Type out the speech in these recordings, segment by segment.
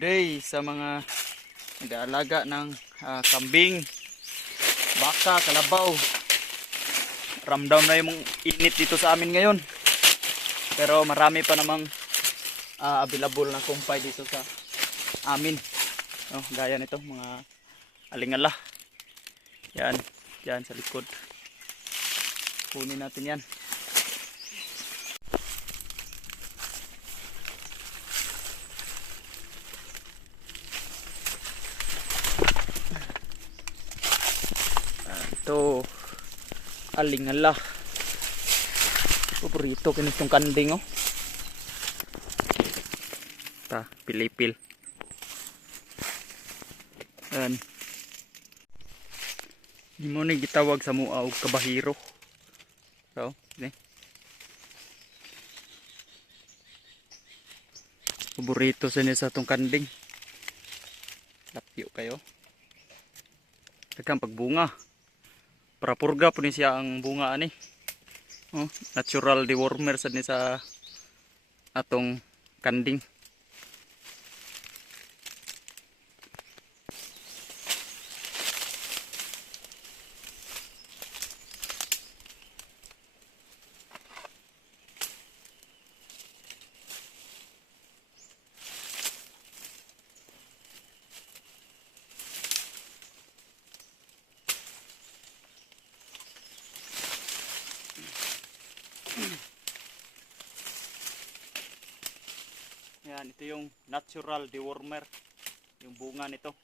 day sa mga nag-aalaga ng kambing, baka, kalabaw. Ramdam na yung init dito sa amin ngayon. Pero marami pa namang available na kumpay dito sa amin. Gaya nito, mga alingala. Yan, yan sa likod. Kunin natin yan. Ito, alingala. Paborito kinitong kanding, oh. Ta, pilipil. Yan. Di mo ni gitawag sa mua og kabahiro. So, ni. Paborito sa niya sa itong kanding. Lapyo kayo. Daghang pagbunga. Para purga po ni siya ang bunga ani. Natural dewormer sa ni sa atong kanding. Yan, ito yung natural dewormer, yung bunga nito.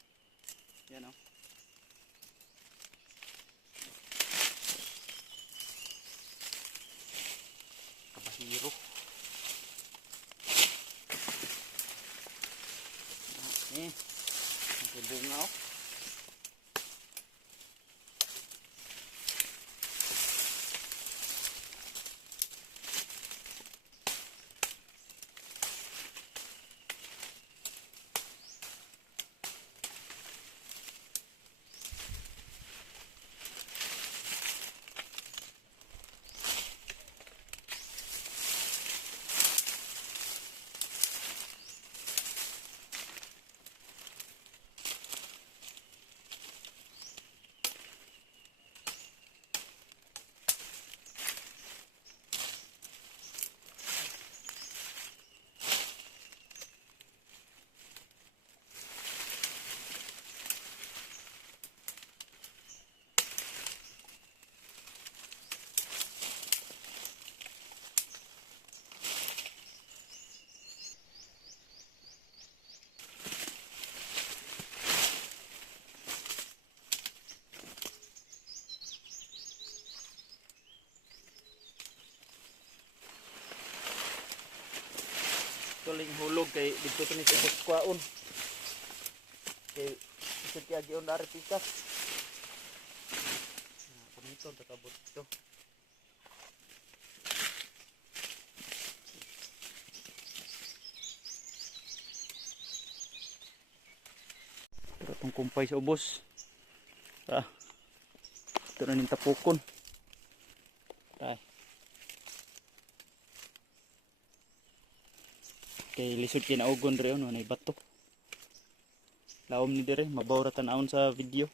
Yan, oh. Kabahiro. Okay, yung bunga, oh. Tuling hulog kay dito ni sa kuskaon. Kay isa kay gion dari pikas. Pamito takabot ito. Pero itong kumpay sa ubos. Ito na ning tapukon. Kay lisod kinaugon rin, ano, bato. Laom ni dire, mabaw ra tanawon sa video.